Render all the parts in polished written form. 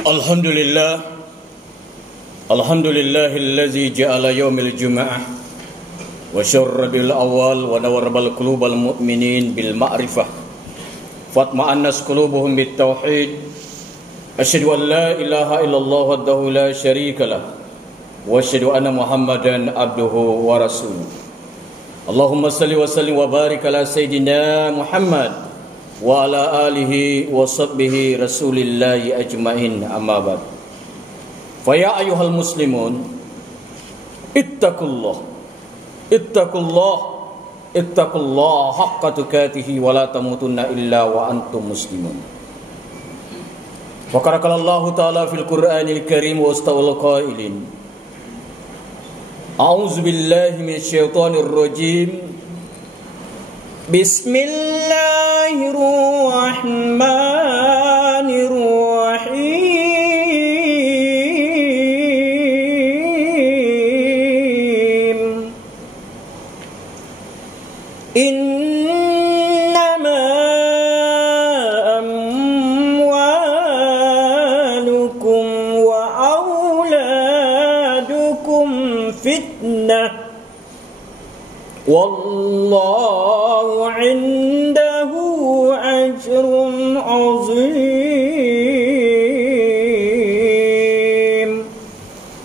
Alhamdulillah, Alhamdulillahillazi ja'ala yaumil jum'ah wa syarrabil awal wa nawarbal qulubal mu'minin bil ma'rifah fatma'annas qulubuhum bit tauhid. Asyhadu an la ilaha illallah wahdahu la syarikalah wa asyhadu anna Muhammadan abduhu wa rasuluh. Allahumma salli wa sallim wa barik ala sayyidina Muhammad wa ala alihi wa sahbihi rasulillahi ajma'in, amma ba'd. Fa ya ayyuhal muslimun, ittaqullah haqqa tuqatih wa la tamutunna illa wa antum muslimun. Wa qala Allah ta'ala fil Qur'anil Karim wa astawal qailin, a'udzu billahi minasyaitonir rajim. Bismillahirrahmanirrahim. Innama amwalukum wa auladukum fitnah wallahu indahu ajrun azim.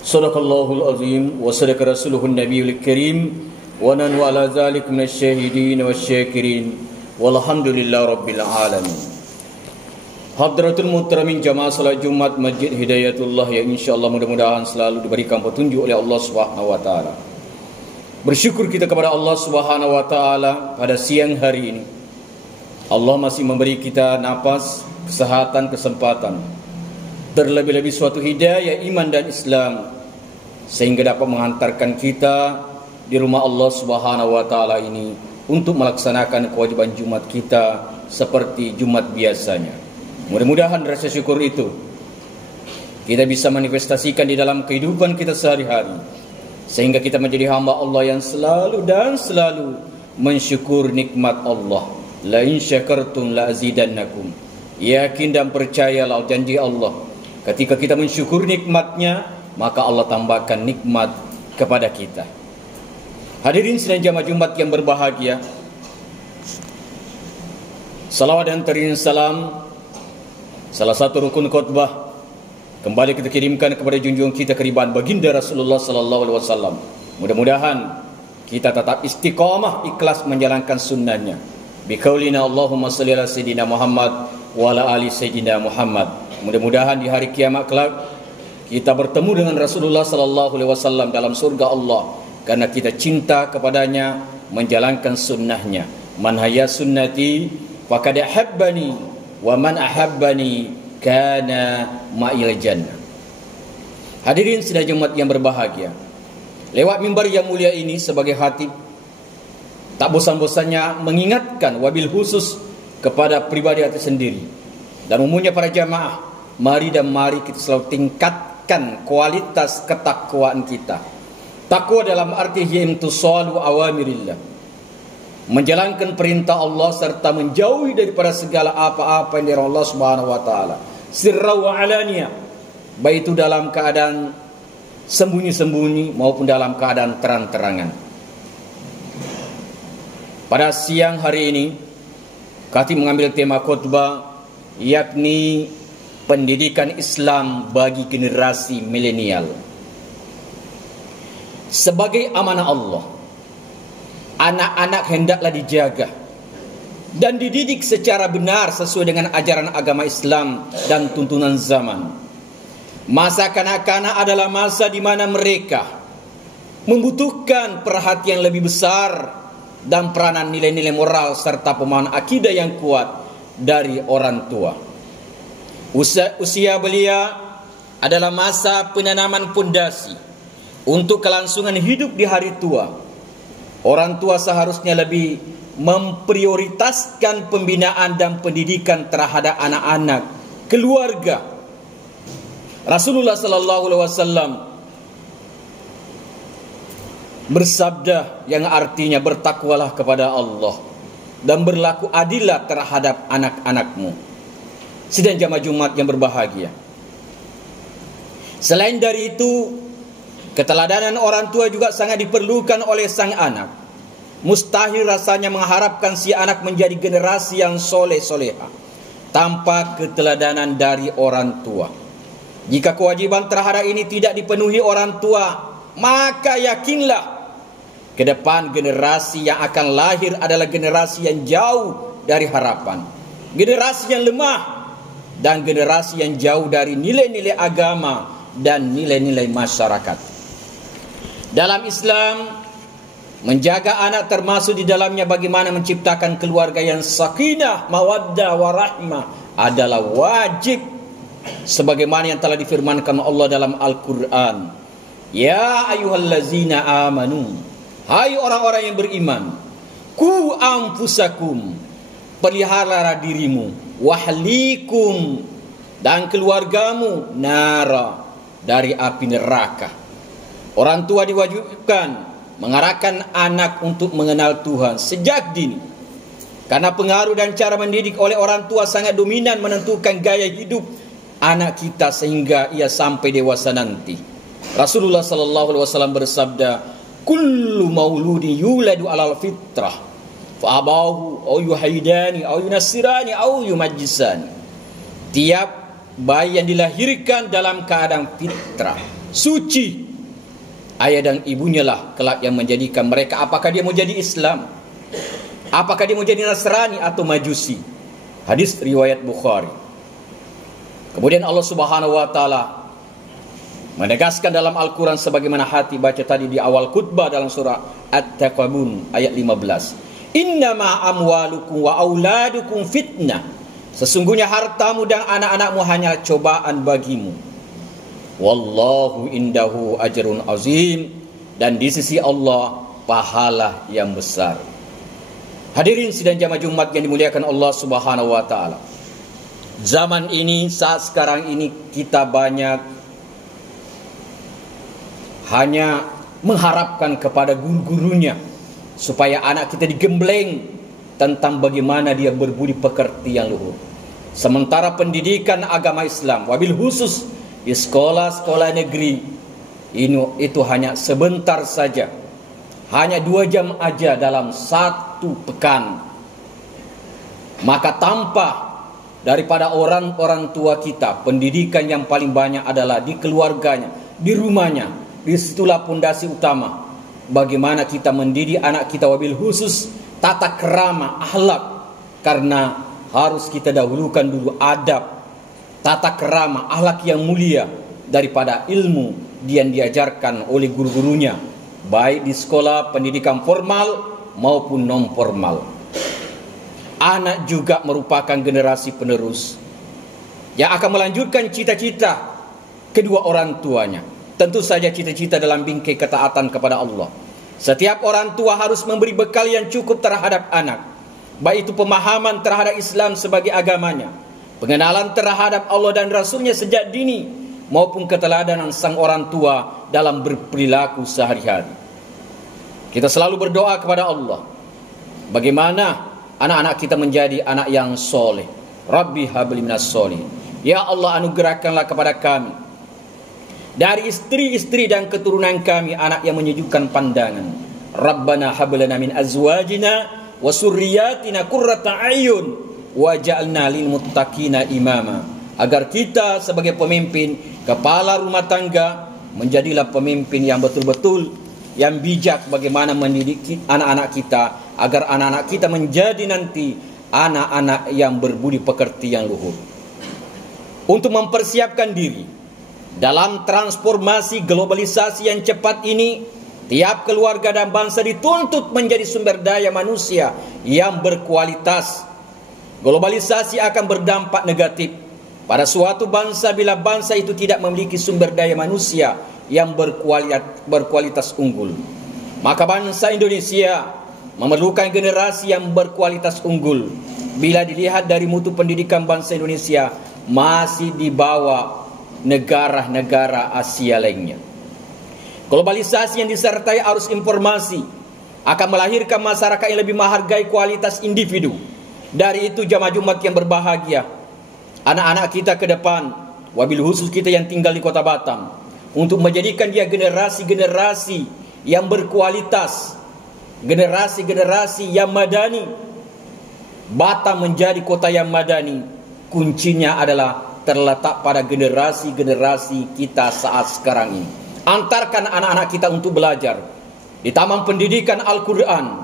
Sadaqallahul azim wa sadaqa rasuluhun nabiyul karim wa nanu ala zalik minasyahidin wasyakirin walhamdulillahi rabbil alamin. Hadratul muhtaramin jamaah salat Jumat Masjid Hidayatullah yang insyaallah mudah-mudahan selalu diberikan petunjuk oleh Allah Subhanahu wa taala. Bersyukur kita kepada Allah Subhanahu wa taala pada siang hari ini. Allah masih memberi kita napas, kesehatan, kesempatan. Terlebih-lebih suatu hidayah iman dan Islam sehingga dapat menghantarkan kita di rumah Allah Subhanahu wa taala ini untuk melaksanakan kewajiban Jumat kita seperti Jumat biasanya. Mudah-mudahan rasa syukur itu kita bisa manifestasikan di dalam kehidupan kita sehari-hari, sehingga kita menjadi hamba Allah yang selalu dan selalu mensyukur nikmat Allah. La in syakartum la azidannakum. Yakin dan percayalah janji Allah, ketika kita mensyukur nikmatnya, maka Allah tambahkan nikmat kepada kita. Hadirin sidang jamaah Jumat yang berbahagia, salawat dan teriring salam, salah satu rukun khutbah, kembali kita kirimkan kepada junjungan kita keriban baginda Rasulullah sallallahu alaihi wasallam. Mudah-mudahan kita tetap istiqamah ikhlas menjalankan sunnahnya. Biqaulina Allahumma shalli ala sayyidina Muhammad wa ala ali sayyidina Muhammad. Mudah-mudahan di hari kiamat kelak kita bertemu dengan Rasulullah sallallahu alaihi wasallam dalam surga Allah karena kita cinta kepadanya, menjalankan sunnahnya. Man hayya sunnati faqad ahabbani wa man ahabbani kana ma'il jannah. Hadirin sidang Jumat yang berbahagia, lewat mimbar yang mulia ini sebagai khatib, tak bosan-bosannya mengingatkan wabil khusus kepada pribadi hati sendiri dan umumnya para jamaah, mari kita selalu tingkatkan kualitas ketakwaan kita. Takwa dalam arti imtisalu awamirillah, menjalankan perintah Allah serta menjauhi daripada segala apa-apa yang dari Allah Subhanahu wa taala, sirra wa alaniya, baik itu dalam keadaan sembunyi-sembunyi maupun dalam keadaan terang-terangan. Pada siang hari ini khatib mengambil tema khutbah yakni pendidikan Islam bagi generasi milenial. Sebagai amanah Allah, anak-anak hendaklah dijaga dan dididik secara benar sesuai dengan ajaran agama Islam dan tuntunan zaman. Masa kanak-kanak adalah masa di mana mereka membutuhkan perhatian lebih besar dan peranan nilai-nilai moral serta pemahaman akidah yang kuat dari orang tua. Usia belia adalah masa penanaman pondasi untuk kelangsungan hidup di hari tua. Orang tua seharusnya lebih memprioritaskan pembinaan dan pendidikan terhadap anak-anak, keluarga. Rasulullah sallallahu alaihi wasallam bersabda yang artinya bertakwalah kepada Allah dan berlaku adillah terhadap anak-anakmu. Sidang jamaah Jumat yang berbahagia, Selain dari itu, keteladanan orang tua juga sangat diperlukan oleh sang anak. Mustahil rasanya mengharapkan si anak menjadi generasi yang soleh-soleha tanpa keteladanan dari orang tua. Jika kewajiban terhadap ini tidak dipenuhi orang tua, maka yakinlah ke depan generasi yang akan lahir adalah generasi yang jauh dari harapan, generasi yang lemah, dan generasi yang jauh dari nilai-nilai agama dan nilai-nilai masyarakat. Dalam Islam, menjaga anak termasuk di dalamnya bagaimana menciptakan keluarga yang sakinah, mawaddah, warahmah adalah wajib, sebagaimana yang telah difirmankan Allah dalam Al-Quran. Ya ayyuhallazina amanu, hai orang-orang yang beriman, ku anfusakum, peliharalah dirimu, wahlikum, dan keluargamu, nara, dari api neraka. Orang tua diwajibkan mengarahkan anak untuk mengenal Tuhan sejak dini, karena pengaruh dan cara mendidik oleh orang tua sangat dominan menentukan gaya hidup anak kita sehingga ia sampai dewasa nanti. Rasulullah SAW bersabda, kullu mauludin yuladu alal fitrah fa abahu aw yuhaidani aw yunassirani aw yumajjisani. Tiap bayi yang dilahirkan dalam keadaan fitrah, suci, ayah dan ibunya lah kelak yang menjadikan mereka, apakah dia mau jadi Islam, apakah dia mau jadi Nasrani atau Majusi. Hadis riwayat Bukhari. Kemudian Allah Subhanahu wa taala menegaskan dalam Al-Quran sebagaimana hati baca tadi di awal khutbah dalam surah At-Taqabun ayat 15. Innama amwalukum wa auladukum fitnah. Sesungguhnya hartamu dan anak-anakmu hanya cobaan bagimu. Wallahu indahu ajrun azim. Dan di sisi Allah pahala yang besar. Hadirin sidang jamaah Jumat yang dimuliakan Allah Subhanahu wa taala. Zaman ini, saat sekarang ini, kita banyak hanya mengharapkan kepada guru-gurunya supaya anak kita digembleng tentang bagaimana dia berbudi pekerti yang luhur. Sementara pendidikan agama Islam, wabil khusus di sekolah-sekolah negeri, itu hanya sebentar saja, hanya 2 jam aja dalam 1 pekan. Maka tanpa daripada orang-orang tua kita, pendidikan yang paling banyak adalah di keluarganya, di rumahnya. Disitulah pondasi utama bagaimana kita mendidik anak kita, wabil khusus tata kerama, akhlak. Karena harus kita dahulukan dulu adab, tata kerama, akhlak yang mulia daripada ilmu yang diajarkan oleh guru-gurunya, baik di sekolah pendidikan formal maupun non formal. Anak juga merupakan generasi penerus yang akan melanjutkan cita-cita kedua orang tuanya. Tentu saja cita-cita dalam bingkai ketaatan kepada Allah. Setiap orang tua harus memberi bekal yang cukup terhadap anak, baik itu pemahaman terhadap Islam sebagai agamanya, pengenalan terhadap Allah dan Rasulnya sejak dini, maupun keteladanan sang orang tua dalam berperilaku sehari-hari. Kita selalu berdoa kepada Allah bagaimana anak-anak kita menjadi anak yang soleh. Rabbi habli minas solihin. Ya Allah, anugerahkanlah kepada kami dari istri-istri dan keturunan kami anak yang menyejukkan pandangan. Rabbana hablana min azwajina wa surriyatina qurrata a'yun waj'alna lil muttaqina imama. Agar kita sebagai pemimpin, kepala rumah tangga, menjadilah pemimpin yang betul-betul yang bijak bagaimana mendidik anak-anak kita, agar anak-anak kita menjadi nanti anak-anak yang berbudi pekerti yang luhur. Untuk mempersiapkan diri dalam transformasi globalisasi yang cepat ini, tiap keluarga dan bangsa dituntut menjadi sumber daya manusia yang berkualitas. Globalisasi akan berdampak negatif pada suatu bangsa bila bangsa itu tidak memiliki sumber daya manusia yang berkualitas unggul. Maka bangsa Indonesia memerlukan generasi yang berkualitas unggul. Bila dilihat dari mutu pendidikan bangsa Indonesia masih di bawah negara-negara Asia lainnya. Globalisasi yang disertai arus informasi akan melahirkan masyarakat yang lebih menghargai kualitas individu. Dari itu jamaah Jumat yang berbahagia, anak-anak kita ke depan wabil khusus kita yang tinggal di Kota Batam, untuk menjadikan dia generasi-generasi yang berkualitas, generasi-generasi yang madani. Batam menjadi kota yang madani, kuncinya adalah terletak pada generasi-generasi kita saat sekarang ini. Antarkan anak-anak kita untuk belajar di taman pendidikan Al-Quran,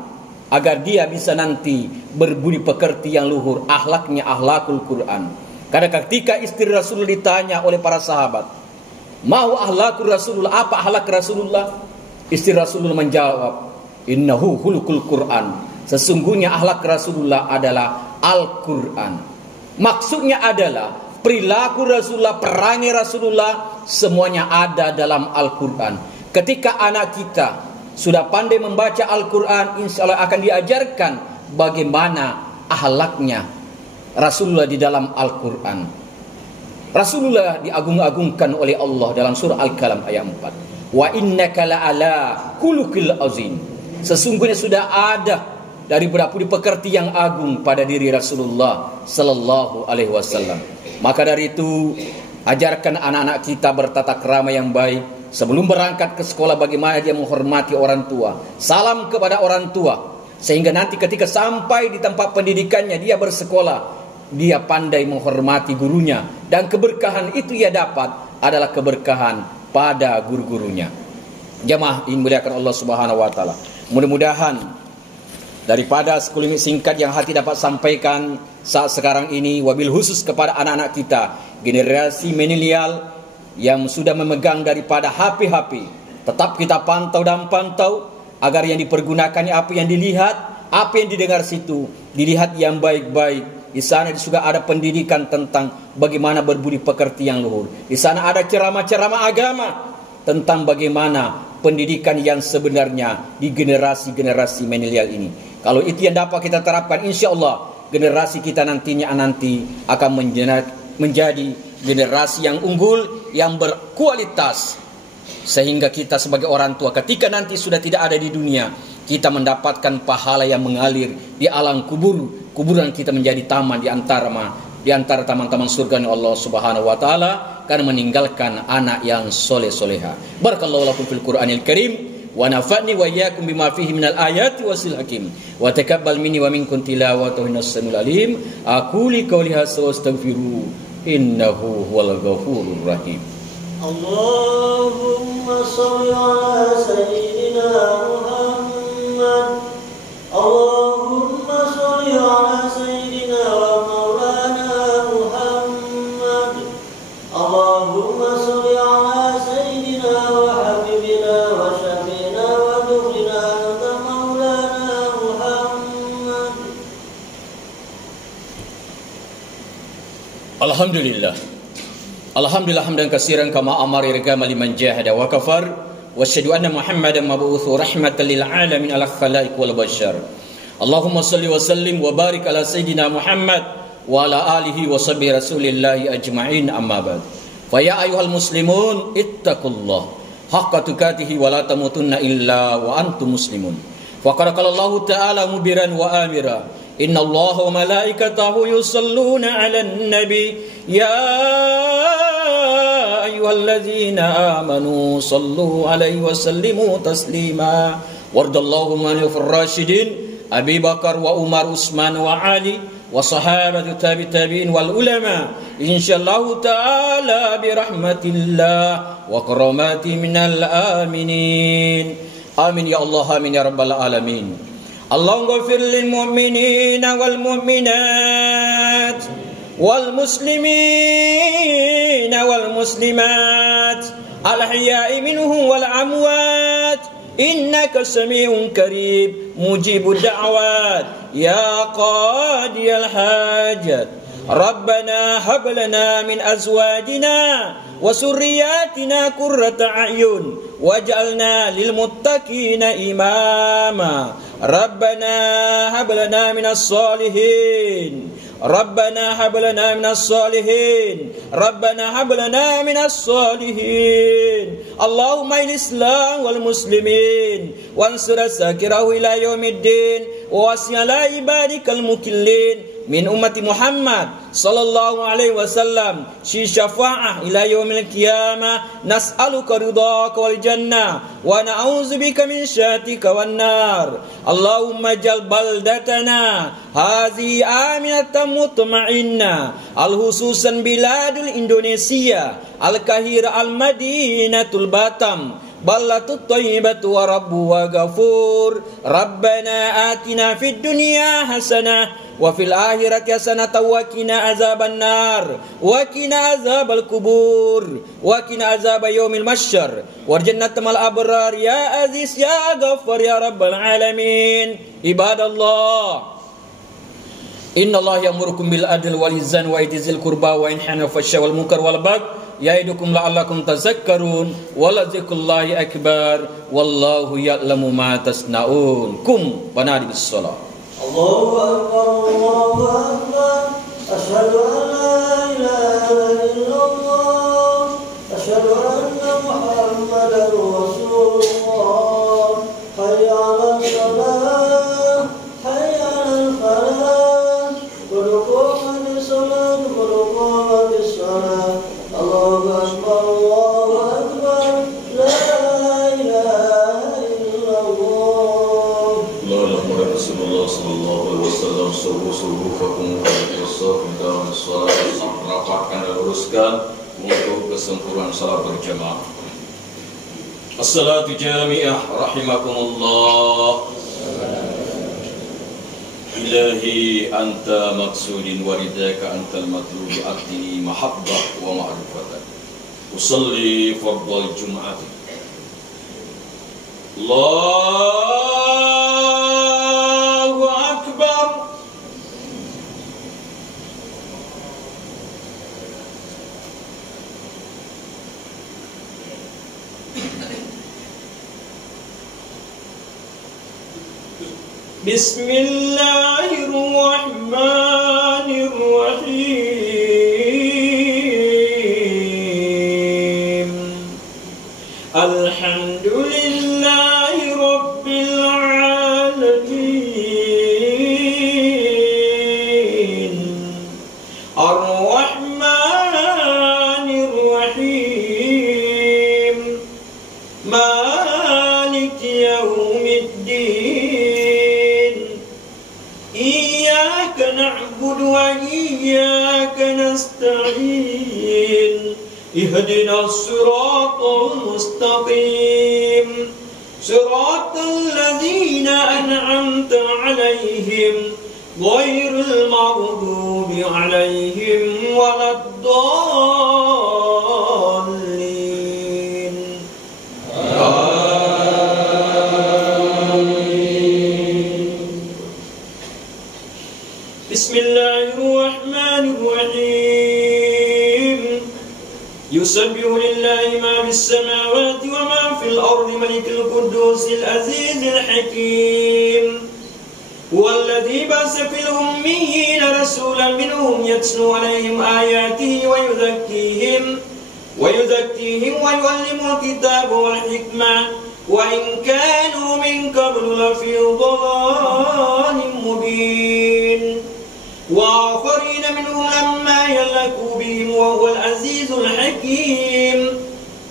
agar dia bisa nanti berbudi pekerti yang luhur, akhlaknya akhlakul Quran. Karena ketika istri Rasul ditanya oleh para sahabat, "Mau akhlakul Rasulullah, apa akhlak Rasulullah?" Istri Rasulullah menjawab, "Innahu hulukul Quran." Sesungguhnya akhlak Rasulullah adalah Al-Quran. Maksudnya adalah perilaku Rasulullah, perangai Rasulullah, semuanya ada dalam Al-Quran. Ketika anak kita sudah pandai membaca Al-Quran, insya Allah akan diajarkan bagaimana akhlaknya Rasulullah di dalam Al-Quran. Rasulullah diagung-agungkan oleh Allah dalam surah Al-Qalam ayat 4. Wa innaka la'ala khuluqil azim. Sesungguhnya sudah ada dari budi pekerti yang agung pada diri Rasulullah sallallahu alaihi wasallam. Maka dari itu, ajarkan anak-anak kita bertata krama yang baik. Sebelum berangkat ke sekolah, bagaimana dia menghormati orang tua, salam kepada orang tua, sehingga nanti ketika sampai di tempat pendidikannya, dia bersekolah, dia pandai menghormati gurunya, dan keberkahan itu ia dapat adalah keberkahan pada guru-gurunya. Jamaah ini muliakan Allah Subhanahu wa taala. Mudah-mudahan daripada sekelumit singkat yang hati dapat sampaikan saat sekarang ini, wabil khusus kepada anak-anak kita, generasi milenial yang sudah memegang daripada HP, tetap kita pantau dan pantau agar yang dipergunakannya apa yang dilihat, apa yang didengar situ dilihat yang baik-baik. Di sana juga ada pendidikan tentang bagaimana berbudi pekerti yang luhur. Di sana ada ceramah-ceramah agama tentang bagaimana pendidikan yang sebenarnya di generasi-generasi milenial ini. Kalau itu yang dapat kita terapkan, insya Allah generasi kita nanti akan menjadi generasi yang unggul, yang berkualitas, sehingga kita sebagai orang tua ketika nanti sudah tidak ada di dunia, kita mendapatkan pahala yang mengalir di alam kuburan kita menjadi taman di antara taman-taman surga Allah Subhanahu wa taala, karena meninggalkan anak yang soleh-soleha. Barakallahu lakum fil Qur'anil Karim, wa nafa'ni wa iyyakum bima fihi minal ayati wasil hakim, wa taqabbal minni wa minkum tilawatahu innas samiul alim. Aquli qouli hadza wa astaghfiru innahu huwal ghafurur rahim. Allahumma shalli ala sayyidina Muhammad. Allahumma shalli ala sayyidina wa maulana Muhammad. Allahumma shalli ala sayyidina wa habibina wa syafiina wa dhukrina anta maulana Muhammad. Alhamdulillah hamdan katsiran kama amara irgama liman jahada wa kafar, wa asyhadu anna Muhammadan mab'utsu rahmatan lil alamin ala khalaiq wal bashar. Allahumma shalli wa sallim wa barik ala sayidina Muhammad wa ala alihi wa sahbihi rasulillahi ajma'in, amma ba'd. Fa ya ayyuhal muslimun ittaqullah haqqa tuqatih wa la tamutunna illa wa antum muslimun. Fa qala Allah ta'ala mubiran wa amira, inna Allah wa malaikatahu yusalluna 'alan nabi ya ayyuhalladzina amanu sallu 'alaihi wa sallimu taslima. Wardallahu anil rasyidin Abi Bakar wa Umar Utsman wa Ali wa sahabatu tabi'in wal ulama insyaallah ta'ala bi rahmatillah wa karamati minal aminin. Amin ya Allah, amin ya rabbal alamin. Allahumma ghfir lil mu'minina wal mu'minat wal muslimina wal muslimat al ahya'i minhum wal amwat innaka sami'un qarib mujibud da'wat ya qadiyal hajat. Rabbana hab lana min azwajina wa surriyatina qurrata a'yun waj'alna lil muttaqina imama. Rabbana hab lana minas solihin. Rabbana hab lana minas solihin. Rabbana hab lana minas solihin. Allahumma al-islam wal muslimin wansur as-sakirahu ila yaumiddin wa wasi' ala ibadikal mukillin min ummati Muhammad sallallahu alaihi wasallam fi syafa'ah ila yaumil qiyamah nas'aluka ridhaka wal jannah wa na'udzubika min syatika wan nar. Allahumma jal baldatana hazihi aminatan mutma'innah al-hususan biladul Indonesia al-Kahira al-Madinatul Batam ballatut thayyibatu wa rabbu wa ghafur. Rabbana atina fid dunya hasanah wa fil akhirati hasanatan wa qina azaban nar wa qina azabal kubur wa qina azab yaumil mahsyar warjannat mal abrar ya aziz ya ghaffar ya rabbal alamin. Ibadallah, inna Allah ya'murukum bil adli wal ihsan wa itizil qurba wa yanha 'anil fahsya'i wal munkar wal baghi ya'idukum la'allakum tazakkarun wa la dzikrullahi akbar wallahu ya'lamu ma tasna'un. Kum banadi bis shalah. Allahu akbar, Allahu akbar. Asyhadu an la ilaha illallah, asyhadu anna Muhammadar Rasulullah. Hayya 'alas shalah, hayya 'alal falah. Qad qamatis shalah, qad qamatis shalah. Allahu akbar, Allahu akbar. La ilaha illallah. Muhammad Rasulullah sallallahu alaihi wasallam. Subuh-subuh-fakum wa dalam salat rapatkan dan luruskan untuk kesempurnaan salat berjamaah. As-salatu jami'ah rahimakumullah. Ilahi anta maksudin waridaka antal matlubi atini mahabbah wa ma'rifatan. Usalli fardal jum'ati. Allahu akbar. Bismillahirrahmanirrahim. Alhamdulillahi rabbil alamin. Ar-Rahmanir-Rahim. Maliki yaumiddin. Iyyaka na'budu wa iyyaka nasta'in. Ihdinas siratal mustaqim. Siratal ladzina an'amta 'alaihim ghairil maghdubi 'alaihim waladdallin. Bismillahirrahmanirrahim. Yusabbihu lillahi ma fis samawati wa ma fil ardi malikul qudusil azizil hakim. Huwallazi ba'atha fil ummiyina rasulan minhum yatlu 'alaihim ayatihi wa yuzakkihim wa yu'allimuhumul kitaba wal hikmah wa in kanu min qablu lafi dhalalin mubin. Wa akharina minhum lamma yalhaqu bihim wa huwal azizul hakim.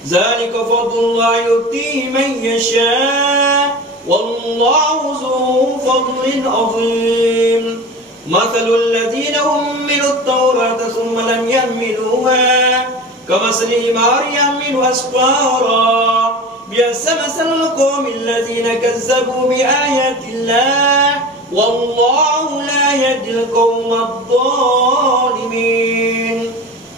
Zalika fadlullahi yu'tihi man yasha' wallahu dzu fadlin 'azim. Mathalul ladzina hummilut tawrata thumma lam yahmiluha kamathali himari yahmilu asfara. Biasa masalul qaumil ladzina kazzabu bi ayatillah wallahu la yahdil qaumadh dhalimin.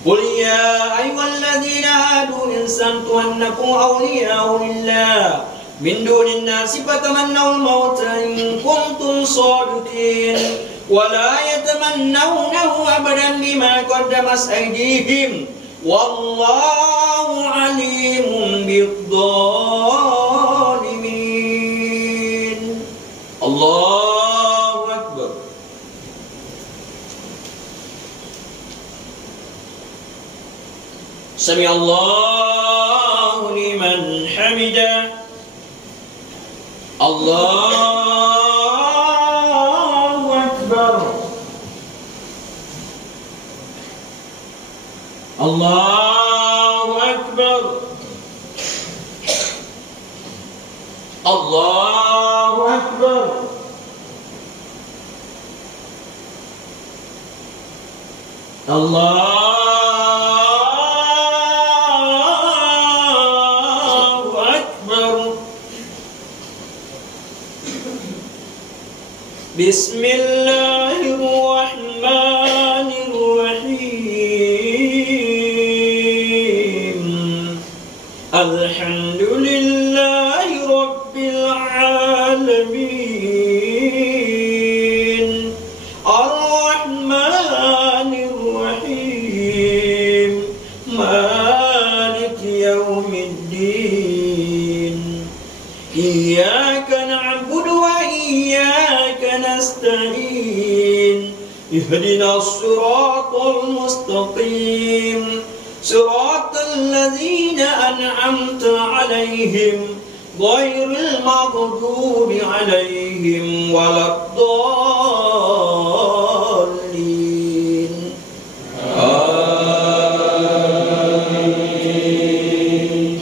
Qul ya ayyuhalladzina hadu in santu annakum awliya'u lillah min dunin nasi fatamannawul mauta in kuntum shadiqin wa la yatamannawnahu abadan bima qaddamat aydihim wallahu alimun bidzalimin. Allahu akbar. Sami Allahu liman hamidah. Allahu akbar. Allahu Akbar. Allahu Akbar. Allahu Akbar. Bismillahirrahmanirrahim. Alhamdulillahi Rabbil alamin. Ar-Rahmanir Rahim. Malik yawmiddin. Iyyaka na'budu wa iyyaka nasta'in. Ihdinas siratal mustaqim. Siratal ladzina an'amta 'alaihim ghairil maghdubi 'alaihim waladdallin. Amin.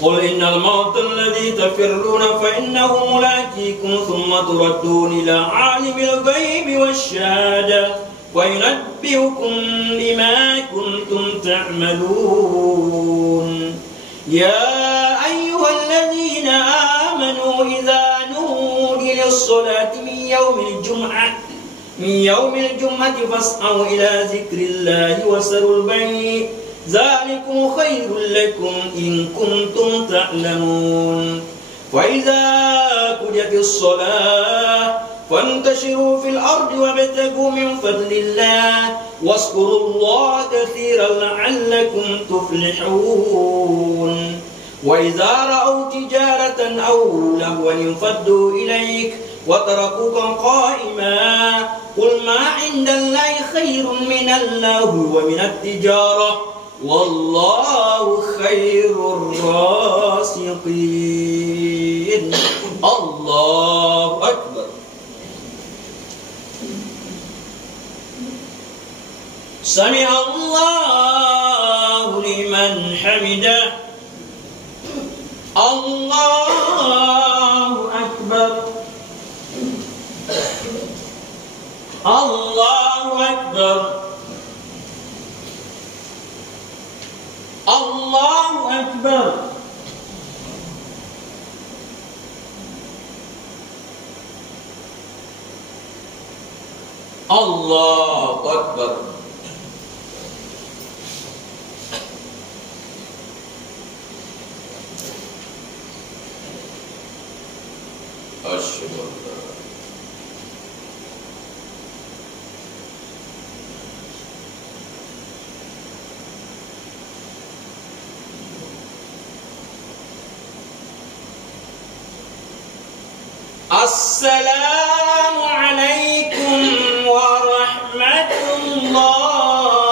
Qul innal mauta alladzi tafirruna fa innahu mulaqikum thumma turadduna ila 'alimil ghaibi wasyahada wa yunabbi'ukum bima kuntum ta'malun. Ya ayyuhalladzina amanu idza nudiya lis-salati min yawmil jum'ati fas'au ila dzikrillahi wasarul bai' dzalikum khairul lakum in kuntum ta'lamun. Fa idza qudiyatis shalah فانتشروا في الأرض وابتغوا من فضل الله واذكروا الله كثيرا لعلكم تفلحون. وإذا رأوا تجارة أو لهوا انفضوا إليك وتركوك قائما قل ما عند الله خير من اللهو ومن التجارة والله خير الرازقين. الله أكبر. سمع الله لمن حمده. الله أكبر. الله أكبر. الله أكبر. الله أكبر. أشهد أن لا السلام عليكم ورحمة الله.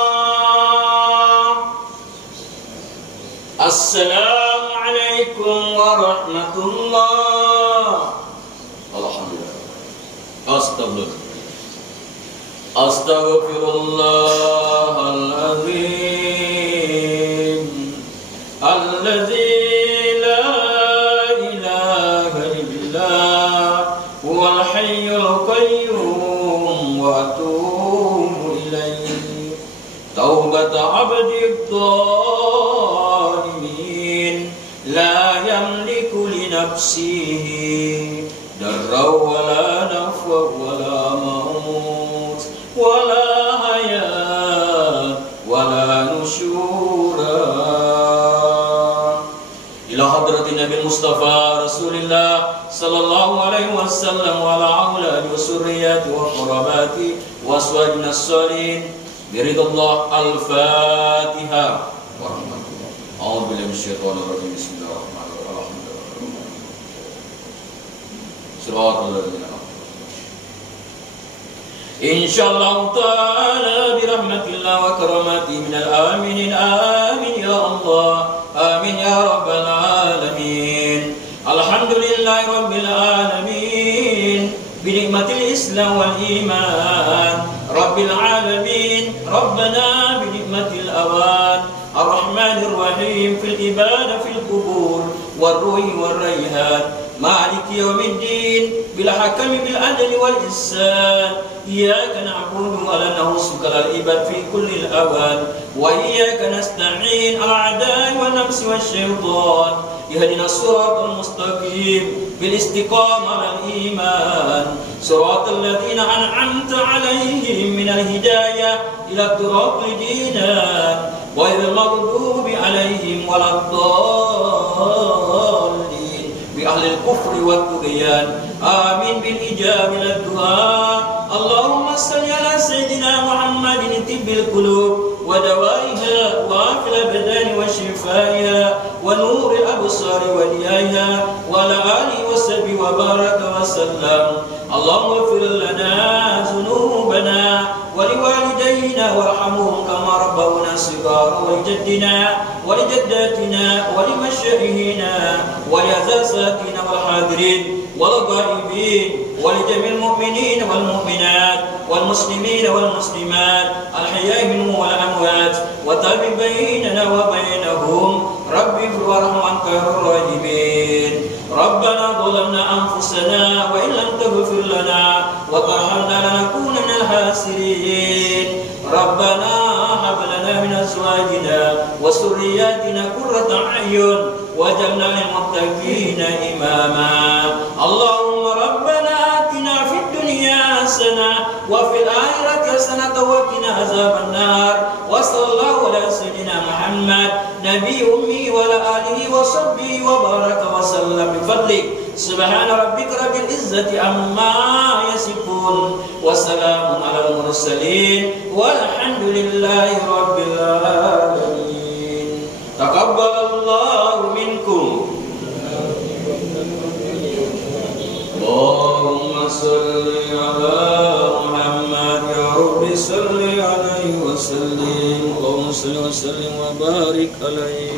السلام عليكم ورحمة الله. Alhamdulillah. Astagfirullah. Astaghfirullahaladzim. Alladzi توبة عبد الظالمين لا يملك لنفسه ضرا ولا نفعا ولا موت ولا حياة ولا نشورا. إلى حضرة النبي المصطفى رسول الله صلى الله عليه وسلم وعلى أولاده وذريته وقرباته وأزواجنا الصالحين برضا الله. الفاتحة. أعوذ بالله من الشيطان الرجيم. بسم الله الرحمن الرحيم. صراط الذين أنعمت إن شاء الله تعالى برحمة الله وكرامته من الآمنين. آمين يا الله. آمين يا رب العالمين. الحمد لله رب العالمين. بنعمة بنعمة الإسلام والإيمان رب العالمين ربنا بنعمة الأوان الرحمن الرحيم في العبادة في القبور والروح والريحان مالك يوم الدين بالحكم بالعدل والإحسان إياك نعبد ولا نحصك العباد في كل الأوان وإياك نستعين الأعداء والنفس والشيطان يهدنا الصراط المستقيم بالاستقامة على الإيمان صراط الذين أنعمت عليهم من الهداية إلى الطرق الجنان غير المغضوب عليهم ولا الضالين بأهل الكفر والطغيان آمين بالإجابة للدعاء اللهم صل على سيدنا محمد طب القلوب ودوائها وعافى الأبدان وشفائها ونور الأبصار وديائها وعلى آله وصحبه وبارك وسلم اللهم اغفر لنا ذنوبنا ولوالدينا وارحمهم كما ربونا صغارا ولجدنا ولجداتنا ولمشايخنا ولأساتذتنا والحاضرين والغائبين ولجميع المؤمنين والمؤمنات والمسلمين والمسلمات الحياء منهم والأموات وتابع بيننا وبينهم رب اغفر وارحم وأنت خير الراحمين ربنا ظلمنا أنفسنا وإن لم تغفر لنا وترحمنا لنكون من الخاسرين ربنا هب لنا من أزواجنا وذرياتنا قرة أعين واجعلنا للمتقين إماما اللهم ربنا آتنا في الدنيا حسنة وفي الآخرة حسنة وقنا عذاب النار وصلى الله على سيدنا محمد نبي أمي وعلى آله وصحبه وبارك وسلم بفضلك سبحان ربك رب العزة عما يصفون وسلام على المرسلين والحمد لله رب العالمين تقبل الله منكم اللهم صل على محمد يا رب صل عليه وسلم اللهم صل وسلم وبارك عليه